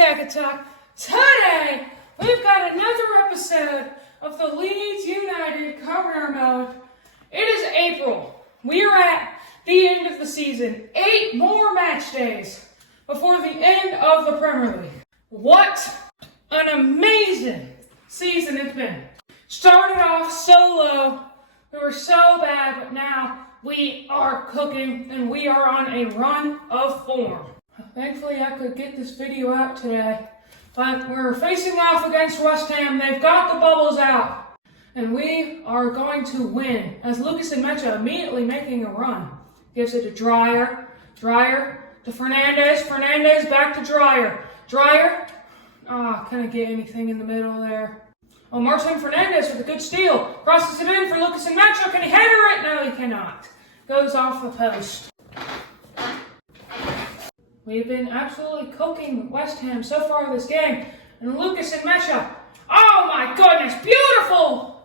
Attack. Today, we've got another episode of the Leeds United Governor Mode. It is April. We are at the end of the season. 8 more match days before the end of the Premier League. What an amazing season it's been. Started off so low. We were so bad, but now we are cooking and we are on a run of form. Thankfully, I could get this video out today, but we're facing off against West Ham. They've got the bubbles out, and we are going to win. As Lucas and Mecha immediately making a run. Gives it to Dreyer to Fernandez, back to Dreyer, couldn't get anything in the middle there. Oh, Martin Fernandez with a good steal, crosses it in for Lucas and Mecha. Can he header it? No, he cannot. Goes off the post. We've been absolutely cooking West Ham so far this game. And Lucas and Mecha. Oh my goodness. Beautiful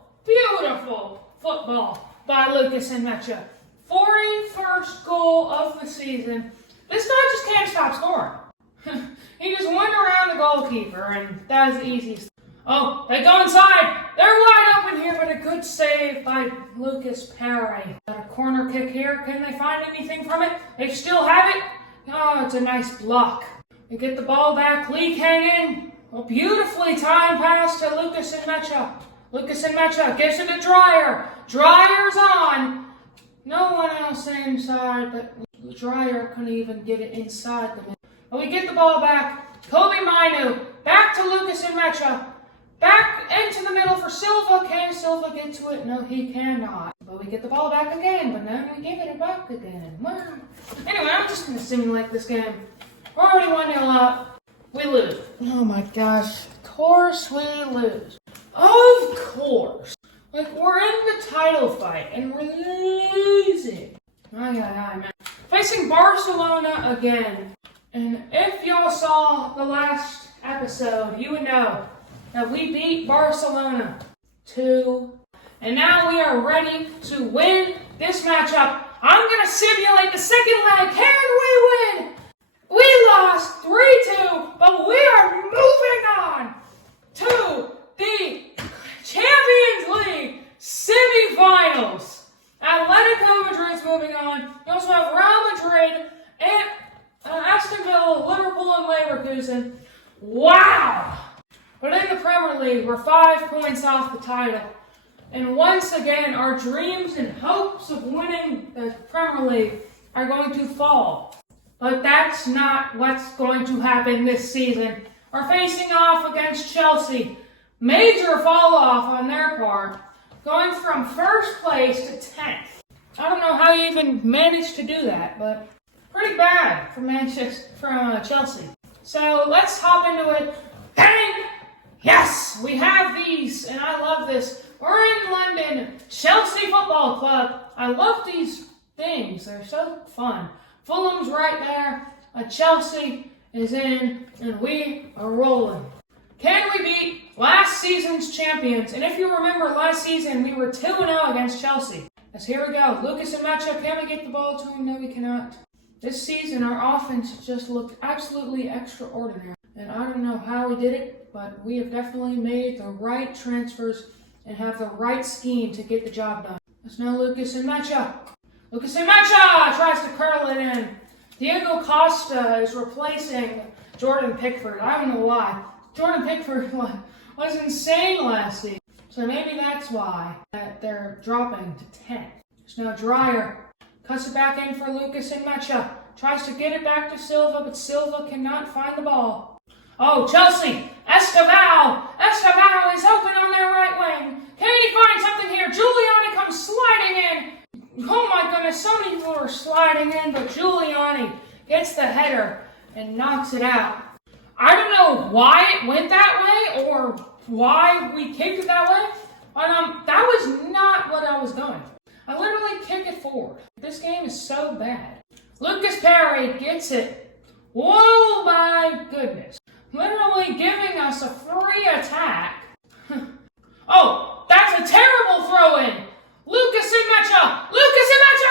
football by Lucas and Mecha. 41st goal of the season. This guy just can't stop scoring. He just went around the goalkeeper, and that is the easiest. Oh, they go inside. They're wide open here, but a good save by Lucas Perry. Got a corner kick here. Can they find anything from it? They still have it. Oh, it's a nice block. They get the ball back. Lee hanging. A beautifully timed pass to Lucas and Mecha. Lucas and Mecha gives it to Dreyer. Dreyer's on. No one else inside, but Dreyer couldn't even get it inside the middle. But we get the ball back. Kobe Mainu. Back to Lucas and Mecha. Back into the middle for Silva. Can Silva get to it? No, he cannot. But we get the ball back again, but then we give it back again. Wow. Anyway, I'm just going to simulate this game. We're already 1-0 up. We lose. Oh my gosh. Of course we lose. Of course. Like, we're in the title fight, and we're losing. Man. Facing Barcelona again. And if y'all saw the last episode, you would know that we beat Barcelona 2. And now we are ready to win this matchup. I'm going to simulate the second leg. Can we win? We lost 3-2, but we are moving on to the Champions League semifinals. Atletico Madrid's moving on. You also have Real Madrid and Aston Villa, Liverpool, and Leverkusen. Wow! But in the Premier League, we're 5 points off the title. And once again, our dreams and hopes of winning the Premier League are going to fall. But that's not what's going to happen this season. We're facing off against Chelsea. Major fall off on their part. Going from 1st place to 10th. I don't know how you even managed to do that, but pretty bad from Chelsea. So let's hop into it. Bang! Yes, we have these, and I love this. We're in London, Chelsea Football Club. I love these things. They're so fun. Fulham's right there. Chelsea is in, and we are rolling. Can we beat last season's champions? And if you remember last season, we were 2-0 against Chelsea. As here we go. Lucas and Mecha, can we get the ball to him? No, we cannot. This season, our offense just looked absolutely extraordinary. And I don't know how we did it, but we have definitely made the right transfers and have the right scheme to get the job done. It's now Lucas and Mecha. Lucas and Mecha tries to curl it in. Diego Costa is replacing Jordan Pickford. I don't know why. Jordan Pickford was insane last season. So maybe that's why they're dropping to 10th. It's now Dreyer. Cuts it back in for Lucas and Mecha. Tries to get it back to Silva, but Silva cannot find the ball. Oh, Chelsea! Estevao is open on their right wing. Can he find something here? Giuliani comes sliding in. Oh my goodness, so many people are sliding in, but Giuliani gets the header and knocks it out. I don't know why it went that way or why we kicked it that way, but that was not what I was doing. I literally kicked it forward. This game is so bad. Lucas Perry gets it. Whoa, my goodness. Literally giving us a free attack. Oh, that's a terrible throw-in. Lucas and Mecha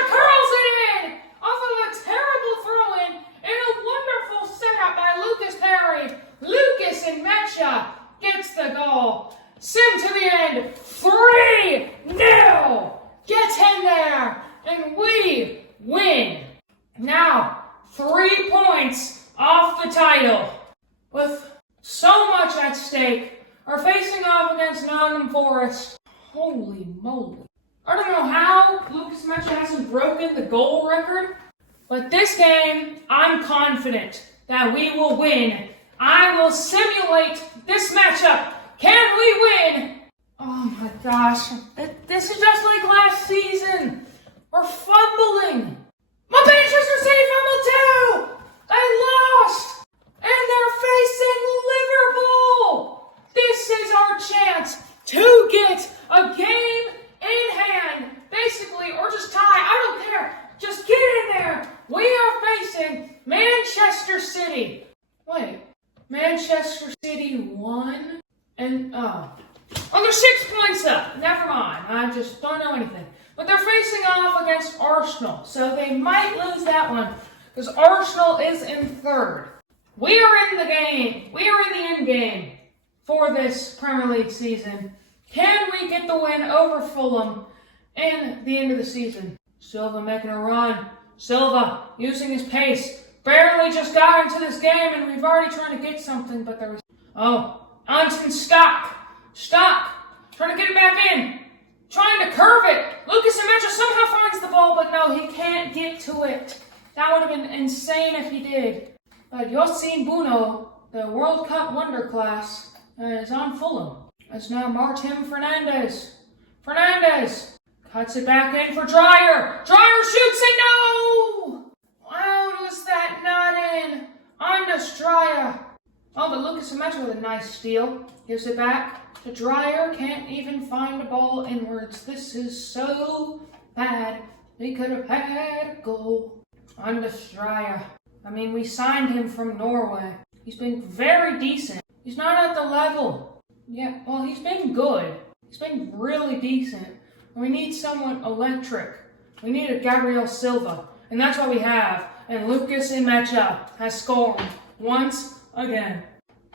curls it in off of a terrible throw-in and a wonderful setup by Lucas Perry. confident that we will win. I will simulate this matchup. Can we win? Oh my gosh. This is just like last season. We're fumbling. My Manchester City fumbled too. They lost. And they're facing Liverpool. This is our chance to get a game in hand. Basically, or just tie. I don't care. Just get in there. We are facing Manchester City. Wait. Manchester City won? And, they're 6 points up. Never mind. I just don't know anything. But they're facing off against Arsenal. So they might lose that one. Because Arsenal is in third. We are in the game. We are in the end game for this Premier League season. Can we get the win over Fulham in the end of the season? Silva making a run. Silva using his pace. Barely just got into this game and we've already trying to get something, but there was... Oh, Anton Stock. Trying to get it back in. Trying to curve it. Lucas Emetra somehow finds the ball, but no, he can't get to it. That would have been insane if he did. But Yosin Buno, the World Cup wonder class, is on Fulham. It's now Martin Fernandez. Fernandez cuts it back in for Dreyer. Dreyer shoots it. No! How was that not in? Anders Dreyer. Oh, but Lucas Emetra with a nice steal. Gives it back to Dreyer. Can't even find the ball inwards. This is so bad. He could have had a goal. Anders Dreyer. I mean, we signed him from Norway. He's been very decent. He's not at the level. Yeah, well, he's been good. He's been really decent. We need someone electric. We need a Gabriel Silva. And that's what we have. And Lucas Emetra has scored once again.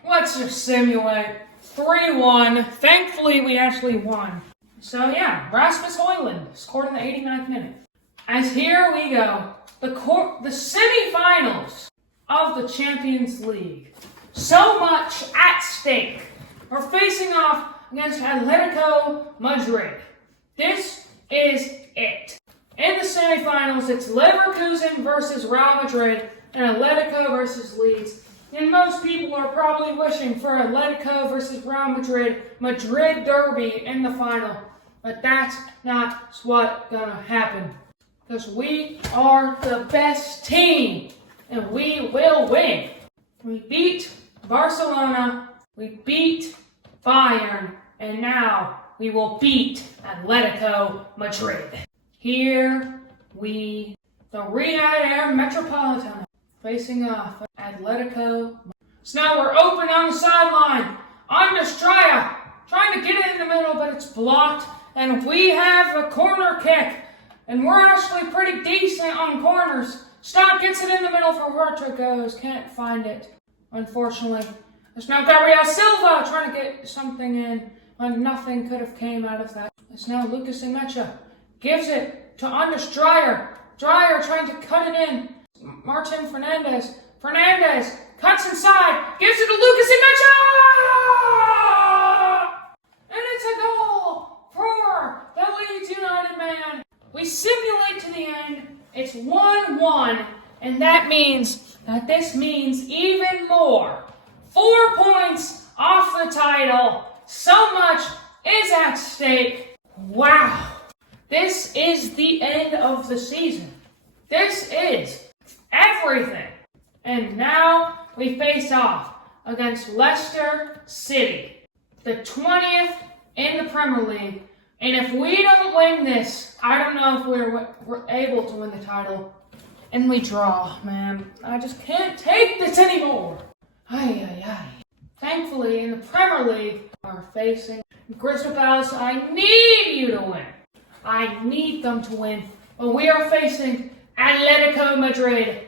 Let's just simulate. 3-1. Thankfully, we actually won. So yeah, Rasmus Højlund scored in the 89th minute. As here we go. The semifinals of the Champions League. So much at stake. We're facing off against Atletico Madrid. This is it. In the semifinals, it's Leverkusen versus Real Madrid and Atletico versus Leeds. And most people are probably wishing for Atletico versus Real Madrid derby in the final. But that's not what's gonna happen. Because we are the best team. And we will win. We beat Barcelona. We beat Bayern. And now we will beat Atletico Madrid. Here we, the Riyadh Air Metropolitano, facing off Atletico. So now we're open on the sideline. Anders Dreyer trying to get it in the middle, but it's blocked. And we have a corner kick. And we're actually pretty decent on corners. Stock gets it in the middle for where it goes. Can't find it, unfortunately. There's now Gabriel Silva trying to get something in, but nothing could have came out of that. It's now Lucas Emetra. Gives it to Anders Dreyer. Dreyer trying to cut it in. Martin Fernandez. Fernandez cuts inside. Gives it to Lucas Emetra! And it's a goal for the Leeds United man. We simulate to the end. It's 1-1. And that means that this means even more. 4 points off the title. So much is at stake. Wow. This is the end of the season. This is everything. And now we face off against Leicester City, the 20th in the Premier League. And if we don't win this, I don't know if we're able to win the title. And we draw, man. I just can't take this anymore. Ay. Thankfully, in the Premier League, we're facing Crystal Palace. I need you to win. I need them to win. But we are facing Atletico Madrid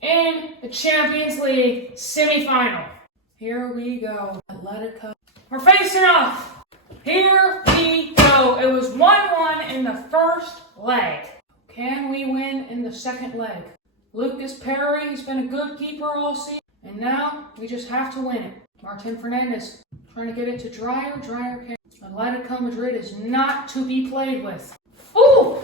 in the Champions League semifinal. Here we go. Atletico. We're facing off. Here we go. It was 1-1 in the first leg. Can we win in the second leg? Lucas Perry has been a good keeper all season. And now we just have to win it. Martin Fernandez trying to get it to Dreyer. Dreyer can't. Atletico Madrid is not to be played with. Ooh!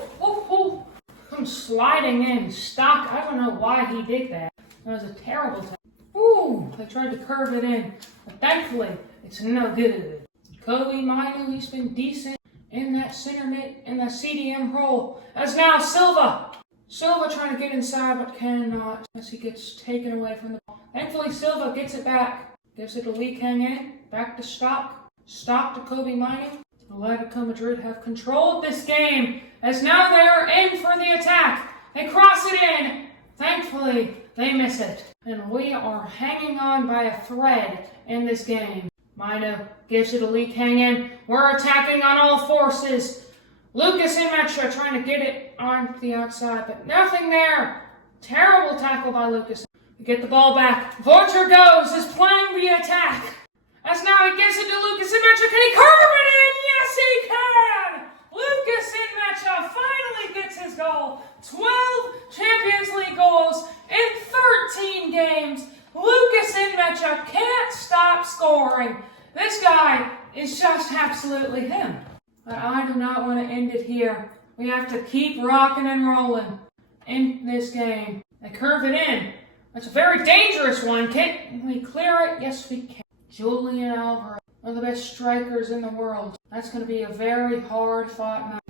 I'm sliding in. Stock. I don't know why he did that. That was a terrible tackle. Ooh, they tried to curve it in, but thankfully, it's no good. Kobe Minu, he's been decent in that center mid, in that CDM role. As now Silva. Silva trying to get inside, but cannot as he gets taken away from the ball. Thankfully, Silva gets it back. Gives it to Lee Kang-in. Back to Stock. Stock to Kobe Minu. Atletico Madrid have controlled this game, as now they're in for the attack. They cross it in. Thankfully, they miss it. And we are hanging on by a thread in this game. Minu gives it to Lee Kang-in. We're attacking on all forces. Lucas and Metra trying to get it on the outside, but nothing there. Terrible tackle by Lucas. We get the ball back. Vorter goes, is playing the attack. As now he gives it to Lucas and Metra. Can he curve it in? Yes, he can! Lucas and Metra finally gets his goal. 12 Champions League goals in 13 games. Lucas and Metra can't stop scoring. This guy is just absolutely him. But I do not want to end it here. We have to keep rocking and rolling in this game. They curve it in. That's a very dangerous one. Can we clear it? Yes, we can. Julian Alvarez, one of the best strikers in the world. That's going to be a very hard-fought match.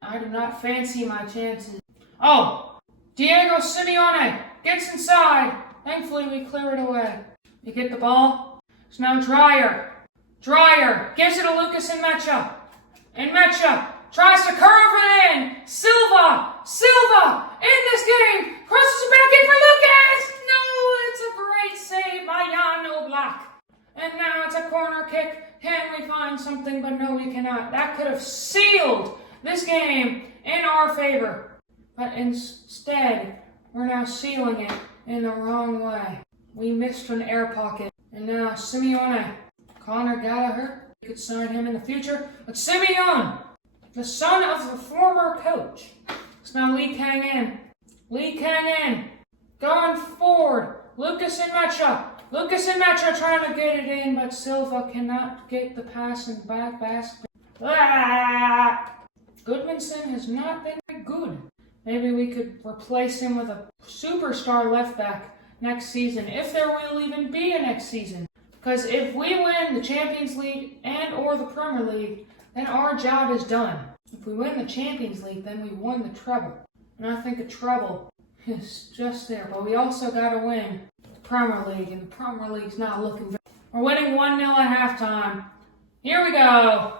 I do not fancy my chances. Oh, Diego Simeone gets inside. Thankfully, we clear it away. We get the ball. It's now Dreyer. Dreyer gives it to Lucas and Metra. And Metra tries to curve it in. Silva in this game. Crosses it back in for Lucas. No, it's a great save by Jan Oblak. And now it's a corner kick. Can we find something? But no, we cannot. That could have sealed this game in our favor. But instead, we're now sealing it in the wrong way. We missed an air pocket. And now Simeone, Conor Gallagher, we could sign him in the future. But Simeone, the son of the former coach. It's now Lee Kang-in. Lee Kang-in, going forward. Lucas and Metra. Lucas and Metra trying to get it in, but Silva cannot get the pass and back basket. Goodmanson has not been very good. Maybe we could replace him with a superstar left back next season, if there will even be a next season. Because if we win the Champions League and or the Premier League, then our job is done. If we win the Champions League, then we won the treble. And I think a treble is just there. But we also got to win the Premier League, and the Premier League's not looking very. We're winning 1-0 at halftime. Here we go.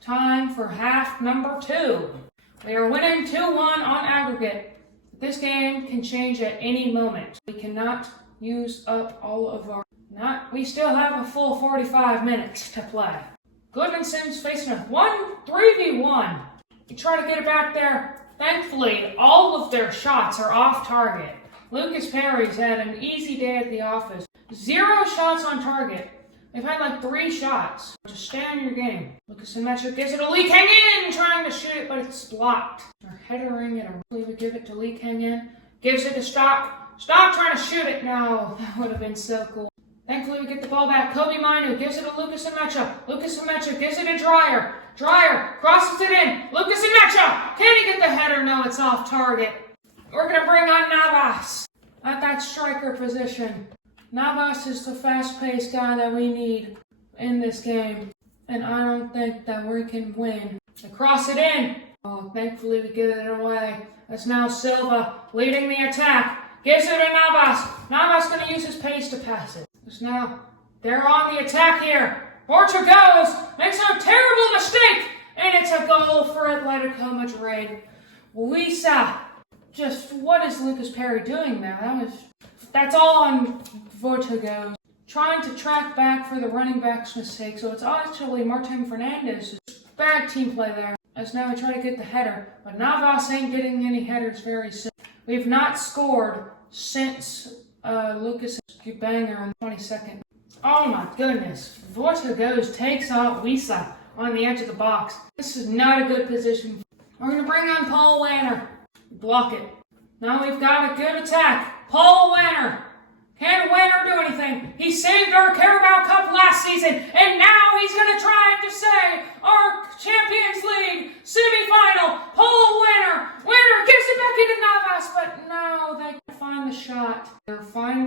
Time for half number 2. We are winning 2-1 on aggregate. This game can change at any moment. We cannot use up all of our... We still have a full 45 minutes to play. Goodmanson's facing a 3v1. We try to get it back there. Thankfully, all of their shots are off target. Lucas Perry's had an easy day at the office. 0 shots on target. They've had like 3 shots. Just stay on your game. Lucas and Metra gives it to Lee Kang-in, trying to shoot it, but it's blocked. They're headering it. We would give it to Lee Kang-in. Gives it to Stock. Stock trying to shoot it. No, that would have been so cool. Thankfully, we get the ball back. Kobe Minu gives it to Lucas and Metra. Lucas and Metra gives it to Dreyer. Dreyer crosses it in. Lucas and Metra. Can he get the header? No, it's off target. We're going to bring on Navas at that striker position. Navas is the fast-paced guy that we need in this game. And I don't think that we can win. They cross it in. Oh, thankfully, we get it away. That's now Silva leading the attack. Gives it to Navas. Navas going to use his pace to pass it. So now, they're on the attack here. Porter goes, makes a terrible mistake, and it's a goal for Atletico Madrid. Lisa, just what is Lucas Perry doing there? That's all on Porter goes. Trying to track back for the running back's mistake, so it's actually Martin Fernandez. Bad team play there. As now we try to get the header, but Navas ain't getting any headers very soon. We've not scored since Lucas banger on the 22nd. Oh my goodness. Vorta goes, takes out Lisa on the edge of the box. This is not a good position. We're going to bring on Paul Wanner. Block it. Now we've got a good attack. Paul Wanner. Can Wanner do anything? He saved our Carabao Cup last season, and now he's going to try to say our Champions League semifinal. Paul Wanner. Wanner gives it back into Navas, but no, they can't find the shot. They're finally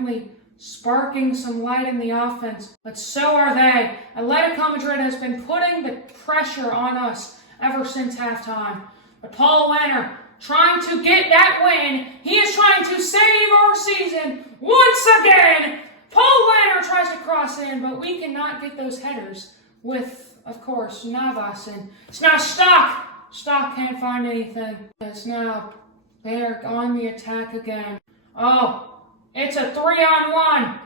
sparking some light in the offense, but so are they. Atletico Madrid has been putting the pressure on us ever since halftime. But Paul Werner trying to get that win. He is trying to save our season once again. Paul Werner tries to cross in, but we cannot get those headers with, of course, Navas. And it's now Stock. Stock can't find anything. It's now they're on the attack again. Oh, it's a 3-on-1.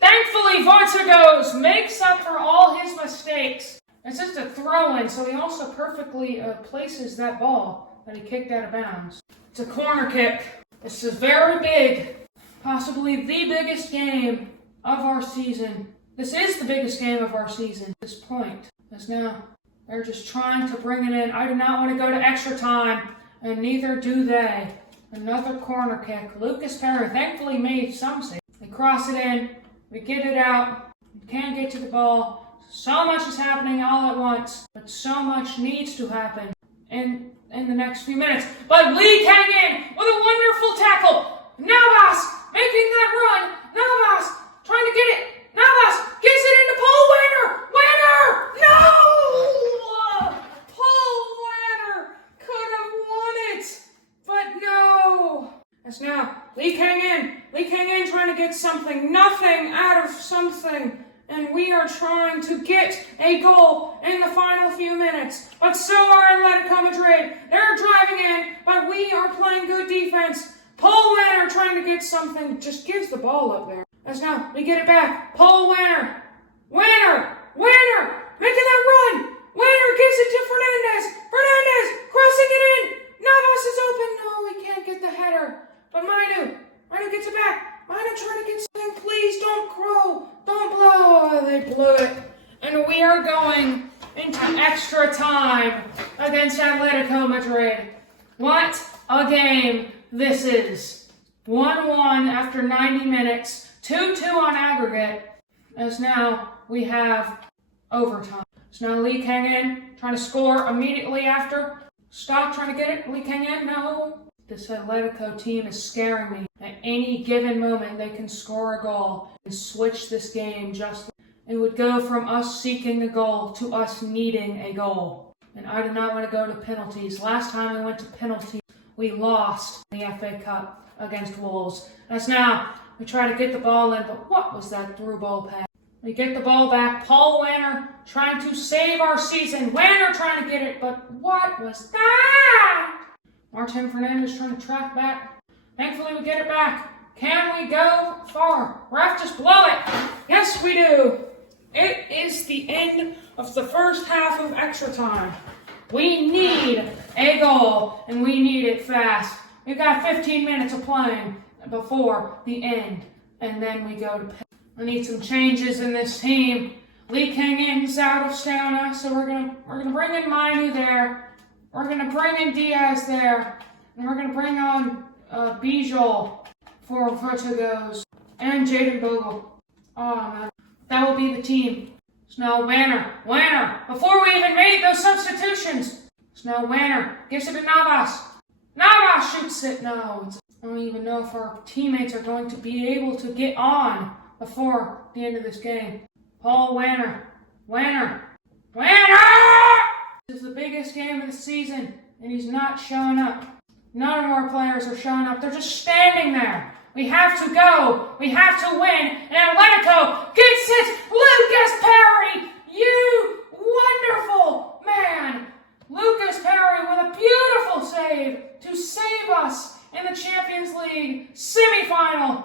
Thankfully, Vartigos makes up for all his mistakes. It's just a throw-in, so he also perfectly places that ball that he kicked out of bounds. It's a corner kick. This is very big. Possibly the biggest game of our season. This is the biggest game of our season at this point. As now, they're just trying to bring it in. I do not want to go to extra time, and neither do they. Another corner kick. Lucas Perry thankfully made some save. We cross it in. We get it out. We can't get to the ball. So much is happening all at once, but so much needs to happen in the next few minutes. But Lee came in with a wonderful tackle. Navas making that run. Navas trying to get it. Navas gets it into Paul Werner. Werner! No! Paul Werner could have won it, but no. As now, Lee came in. Lee came in trying to get something. Nothing out of something. And we are trying to get a goal in the final few minutes. But so are Atletico Madrid. They're driving in, but we are playing good defense. Paul Werner trying to get something, just gives the ball up there. As now, we get it back. Paul Werner. Werner! Werner! Making that run! Werner gives it to Fernandez. Fernandez crossing it in. Navas is open. No, we can't get the header. But Manu gets it back. Manu trying to get something. Please don't crow. Don't blow. Oh, they blew it. And we are going into extra time against Atletico Madrid. What a game this is. 1-1 after 90 minutes. 2-2 on aggregate. As now we have overtime. So now Lee Kang-in trying to score immediately after. Stock trying to get it. Lee Kang-in, no. This Atletico team is scaring me. At any given moment, they can score a goal and switch this game just. It would go from us seeking a goal to us needing a goal. And I do not want to go to penalties. Last time we went to penalties, we lost the FA Cup against Wolves. As now, we try to get the ball in, but what was that through ball pass? We get the ball back. Paul Werner trying to save our season. Werner trying to get it, but what was that? Martin Fernandez trying to track back. Thankfully, we get it back. Can we go far? Ref, just blow it. Yes, we do. It is the end of the first half of extra time. We need a goal, and we need it fast. We've got 15 minutes of playing before the end, and then we go to penalties. I need some changes in this team. Lee Kang-in's out of stamina, so we're gonna bring in Manu there. We're gonna bring in Diaz there, and we're gonna bring on Bijol for Vertigos and Jaden Bogle. Oh man, that will be the team. So now Werner, before we even made those substitutions. So now Werner gives it to Navas. Navas shoots it. No, I don't even know if our teammates are going to be able to get on before the end of this game. Paul Werner. This is the biggest game of the season, and he's not showing up. None of our players are showing up. They're just standing there. We have to go. We have to win. And Atletico gets it. Lucas Perry, you wonderful man. Lucas Perry with a beautiful save to save us in the Champions League semifinal.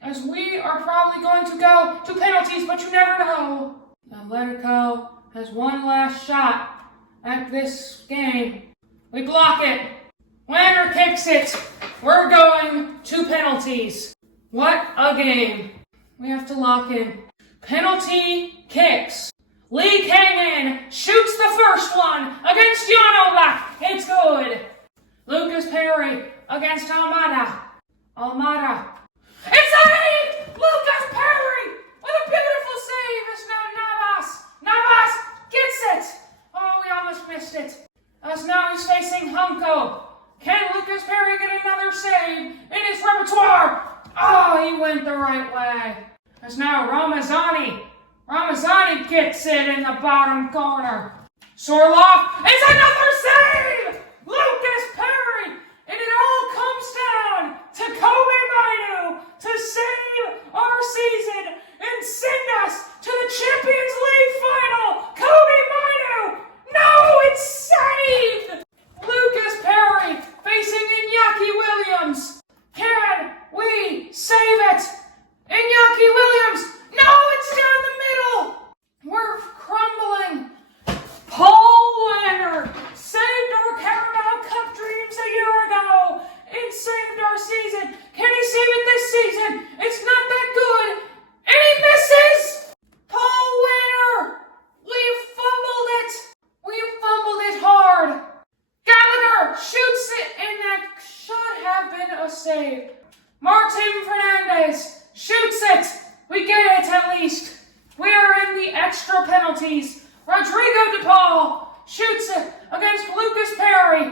As we are probably going to go to penalties, but you never know. Atletico has one last shot at this game. We block it. Werner kicks it. We're going to penalties. What a game. We have to lock in. Penalty kicks. Lee Kang-in shoots the first one against Jan Oblak. It's good. Lucas Perry against Almada. It's saved! Lucas Perry with a beautiful save. It's now Navas. Navas gets it. Oh, we almost missed it. As now he's facing Hunko. Can Lucas Perry get another save in his repertoire? Oh, he went the right way. It's now Ramazani. Ramazani gets it in the bottom corner. Sorloff, it's another save! Lucas Perry! And it all comes down to Kobe Mainu to save our season and send us to the Champions League final. Kobe Mainu! No, it's saved! Lucas Perry facing Iñaki Williams. Can we save it? Iñaki Williams! No, it's down the middle! We're crumbling. Paul Leonard saved our Carabao Cup dreams a year ago and saved our season. Can he save it this season? It's not that good. And he misses! Paul Leonard! We fumbled it! We fumbled it hard. Gallagher shoots it and that should have been a save. Martin Fernandez shoots it. We get it at least. We are in the extra penalties. Rodrigo De Paul shoots it against Lucas Perry.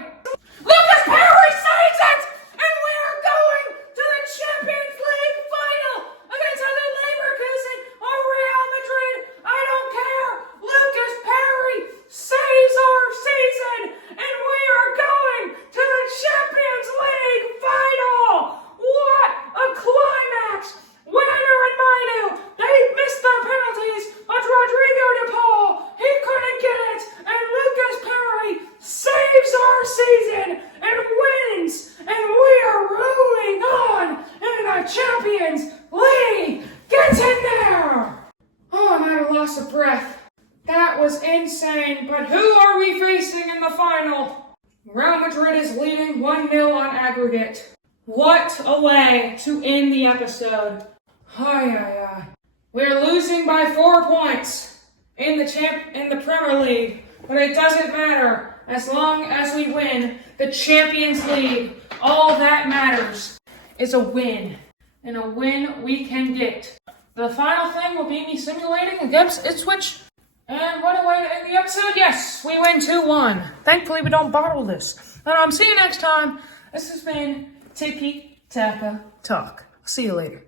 Lucas Perry saves it! And we are going to the Champions League final against either Leverkusen or Real Madrid. I don't care. Lucas Perry saves our season and we are going to the Champions League final. What a climax! Werner and Mainu, they missed their penalties, but Rodrigo De Paul, he couldn't get it, and Lucas Perry saves our season and wins, and we are rolling on in the Champions League. Get in there! Oh, I'm at a loss of breath. That was insane, but who are we facing in the final? Real Madrid is leading 1-0 on aggregate. What a way to end the episode. We're losing by 4 points in the Premier League, but it doesn't matter as long as we win the Champions League. All that matters is a win, and a win we can get. The final thing will be me simulating against Ipswich, and what a way to end the episode. Yes, we win 2-1. Thankfully, we don't bottle this. But see you next time. This has been Tiki Taka Talk. See you later.